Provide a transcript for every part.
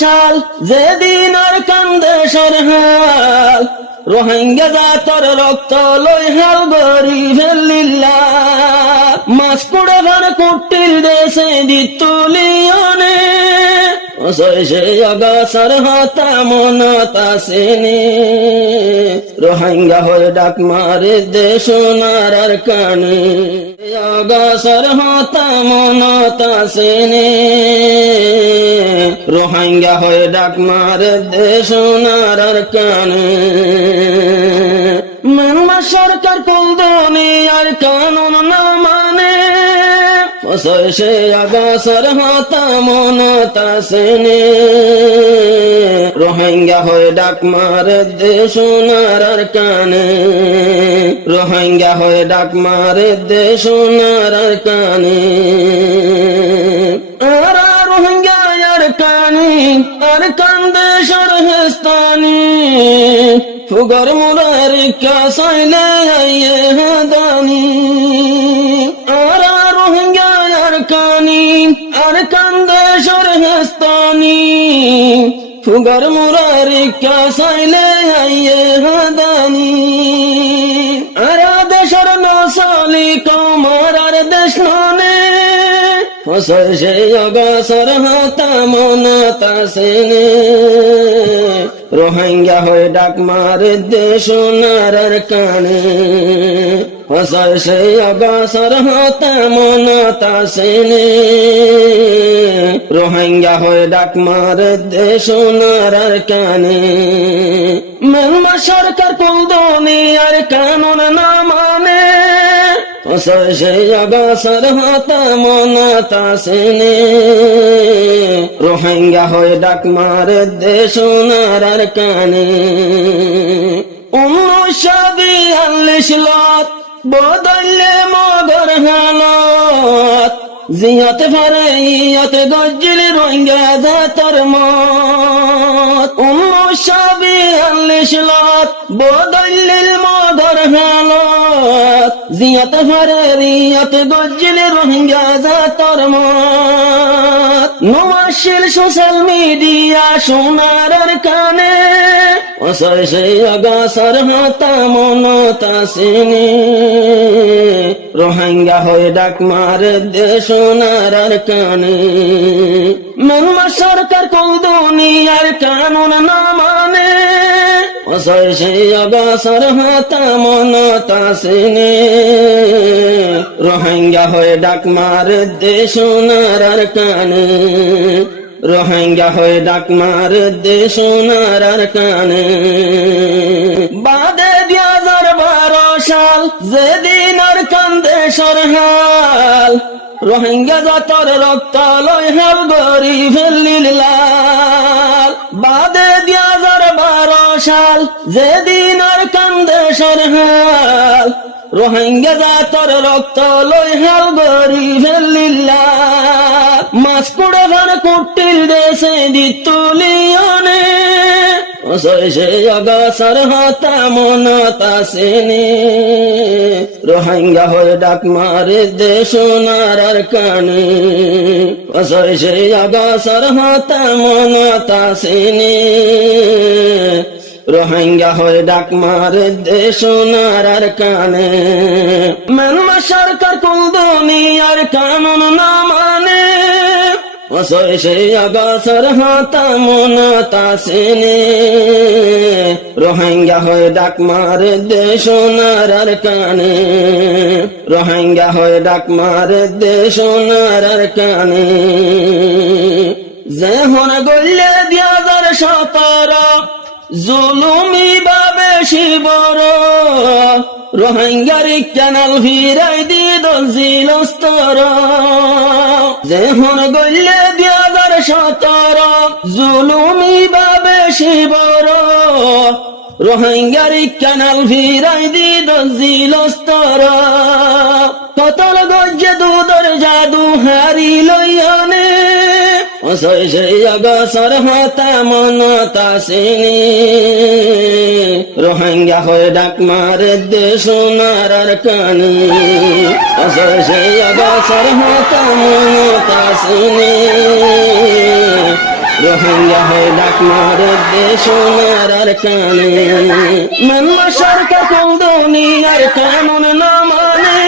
সাল যেদিন আর কান্দে সরহাল রোহিঙ্গা জাতর রক্ত লই হাল গরি ফেলিল্লা মাছ পুড়ে ঘর কুটির দেশে দিতুলিয়নে সে অগাছর হতা মনত আসেনি রোহিঙ্গা হয়ে ডাক মারে দেশ নারার কানে অগাছর হতা মনত আসেনি রোহিঙ্গা হয়ে ডাক মারে দেশ নারার কানে মানবা সরকার কোন দুনিয়ার কানুন না মানে সে অগাছর হতা মনত আসেনি রোহিঙ্গা হয়ে ডাক মারে দেশ নারার কানে রোহিঙ্গা হয়ে ডাক মারে দেশ নারার কানে আরা রোহিঙ্গা আর কানি আর কান্দে সরহেস্তানি ফুগর মুরার কাসাইলে আইয়ে হাদানি আরা রোহিঙ্গা আর কানি আর কান্দে সরহেস্তানি ফুগর মুরার কাসাইলে আইয়ে হাদানি আরা দেশর নসালি কমার আর দেশ ননে সে অগাছর হতা মনত আসেনি রোহিঙ্গা হয়ে ডাক মারে দেশ নারার কানে সে অগাছর হতা মনত আসেনি রোহিঙ্গা হয়ে ডাক মারে দেশ নারার কানে মেলমা সরকার কোন দুনিয়ার কানুন না মানে সে অগাছর হতা মনত আসেনি রোহিঙ্গা হয়ে ডাক মারে দেশ নারার কানে 1942 লত বদলে মগর হালত জিয়ত ফারে ইয়ত গজ্জিল রোহিঙ্গা জাতর মত 1942 লত বদলে মগর হালত জিয়ত ফারে ইয়ত গজ্জিল রোহিঙ্গা জাতর মত নমাশিল সোশ্যাল মিডিয়া সোনার কানে সে অগাছর হতা মনত আসেনি রোহিঙ্গা হয়ে ডাক মারে দেশ নারার কানে মেলমা সরকার কোন দুনিয়ার কানুন না মানে সে অগাছর হতা মনত আসেনি রোহিঙ্গা হয়ে ডাক মারে দেশ নারার কানে রোহিঙ্গা হয়ে ডাক মারে দেশ নারার কানে বাদে 2012 সাল যেদিন আর কান্দে সরহাল রোহিঙ্গা জাতর রক্ত লই হাল গরি ফেলিল্লা বাদে 2012 সাল যেদিন আর কান্দে সরহাল রোহিঙ্গা জাতর রক্ত লই হাল গরি ফেলিল্লা মাছ পুড়ে ঘর কুটির দেশে দিতুলিয়নে সে অগাছর হতা মনত আসেনি রোহিঙ্গা হয়ে ডাক মারে দেশ নারার কানে সে অগাছর হতা মনত আসেনি রোহিঙ্গা হয়ে ডাক মারে দেশ নারার কানে মেলমা সরকার কোন দুনিয়ার কানুন না মানে সে অগাছর হতা মনত আসেনি রোহিঙ্গা হয়ে ডাক মারে দেশ নারার কানে রোহিঙ্গা হয়ে ডাক মারে দেশ নারার কানে যে হন গল্লে 2017 জুলুমি বাবে শিবর রোহিঙ্গার ক্যানাল ফিরাই দি দজিলস্তর যে হন গল্লে 2017 জুলুমি বাবে শিবর রোহিঙ্গার ক্যানাল ফিরাই দি দজিলস্তর কতল গজ্জে দুধর জাদু হারি লইয়ানে সে অগাছর হতা মনত আসেনি রোহিঙ্গা হয়ে ডাক মারে দেশ নারার কানে সে অগাছর হতা মনত আসেনি রোহিঙ্গা হয়ে ডাক মারে দেশ নারার কানে। মানলা সরকার কোন দুনিয়ার কানুন না মানে,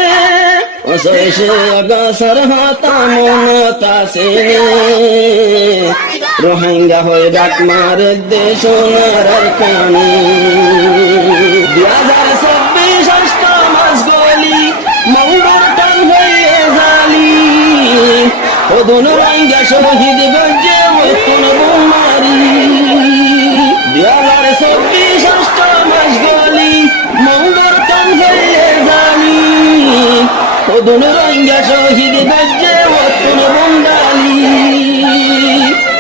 অসহ্য অগাছার হাতা মনতা সেনে। রোহিঙ্গা হয়ে ডাক মারে দেশ নারার কানে। 2026 অষ্টমাস গলি মঙ্গল টান হয়ে জালি, ওদন রোহিঙ্গা শহীদ গঞ্জে মতুন বুমারি। 2026 অষ্টমাস গলি মঙ্গল টান হয়ে জালি, ওদন রোহিঙ্গা শহীদ গঞ্জে মতুন বুন্দালি।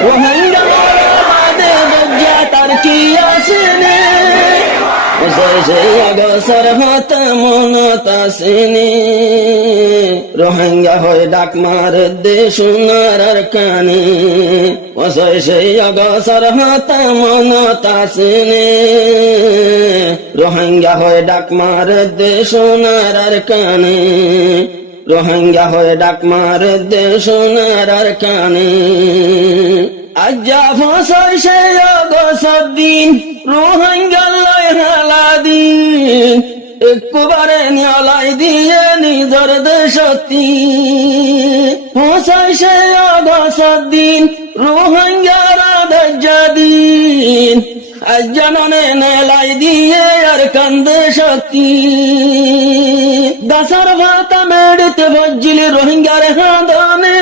রোহিঙ্গা বাদে গজ্জা তার কি আসেনে, সেই অগসর হাত মনতা সেনে। রোহিঙ্গা হয়ে ডাক মারে দেশ নারার কানে, সেই অগসর হাত মনতা সেনে। রোহিঙ্গা হয়ে ডাক মারে দেশ নারার কানে, রোহিঙ্গা হয়ে ডাক মারে দেশ নারার কানে। আজ্জা ফসল সে অগসর দিন রোহিঙ্গা লয় হেলা দিন, একবারে নিয়ালাই দিয়ে নিজর দেশতি। ফসল সে অগসর দিন রোহিঙ্গার দজ্জা দিন, আজ্জা ননে নেলাই দিয়ে আর কান্দে শক্তি। দাসার ভাতা মেড়িতে ভজ্জিল রোহিঙ্গার হাঁদনে,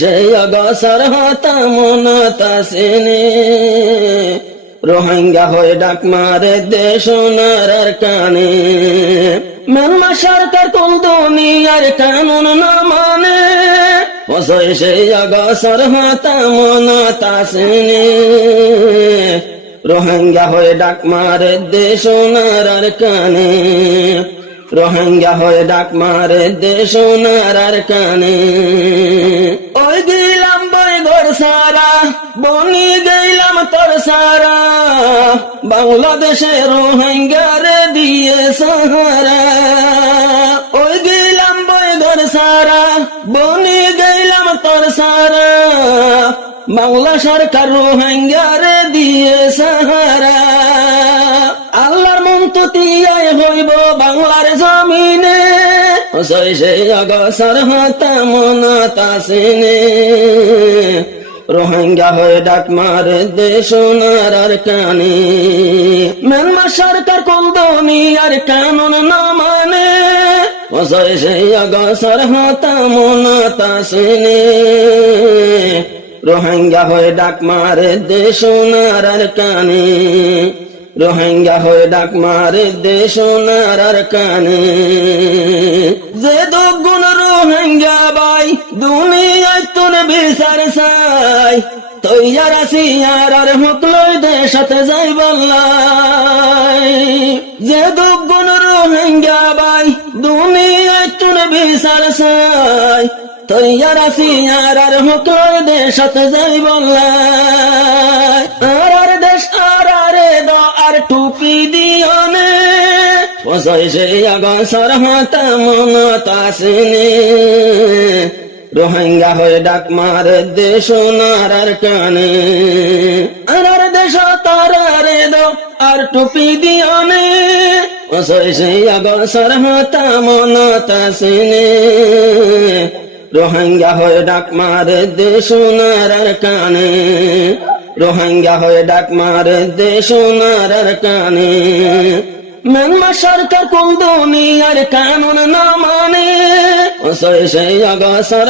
সেই অগসর হাতা মনতা সেনে। রোহিঙ্গা হয়ে ডাক মারে দেশ নারার কানে। মানলা সরকার কোন দুনিয়ার কানুন না মানে, সেই অগসর হাতা মনতা সেনে। রোহিঙ্গা হয়ে ডাক মারে দেশ নারার কানে, রোহিঙ্গা হয়ে ডাক মারে দেশ নারার কানে। ওই দিলাম বই ঘর সারা বনি গেলাম তোর সারা, বাংলাদেশে রোহিঙ্গারে দিয়ে সাহারা। ওই দিলাম বই ঘর সারা বনি গেলাম তোর সারা, বাংলা সরকার রোহিঙ্গারে দিয়ে সাহারা। আল্লাহর মন্ততিয়ায় হইব বাংলার জমিনে, সেই অগসর হাতা মনতা সেনে। রোহিঙ্গা হয়ে ডাক মারে দেশ নারার কানে। মানলা সরকার কোন দুনিয়ার কানুন না মানে, সেই অগসর হাতা মনতা সেনে। রোহিঙ্গা হয়ে ডাক মারে দেশ নারার কানে, রোহিঙ্গা হয়ে ডাক মারে দেশ নারার কানে। যে দুগুণ রোহিঙ্গা বাই দুনিয়ায় তোর বিচার চাই, তৈয়ার আছি আর হুকলই দেশতে যাই বললাই। যে দুগুণ রোহিঙ্গা বাই দুনিয়ায় তোর বিচার চাই, তৈয়ার আছি আর হুকলই দেশতে যাই বললাই। আর দেশ আর টুপি দিও নে, সেই অগসর হাতা মনতা সেনে। রোহিঙ্গা হয়ে ডাক মারে দেশ নারার কানে। আর দেশ তারারে দো আর টুপি দিও নে, সেই অগসর হাতা মনতা সেনে। রোহিঙ্গা হয়ে ডাক মারে দেশ নারার কানে, রোহিঙ্গা হয়ে ডাক মারে দেশ নারার কানে। মানলা সরকার কোন দুনিয়ার কানুন না মানে, সেই অগসর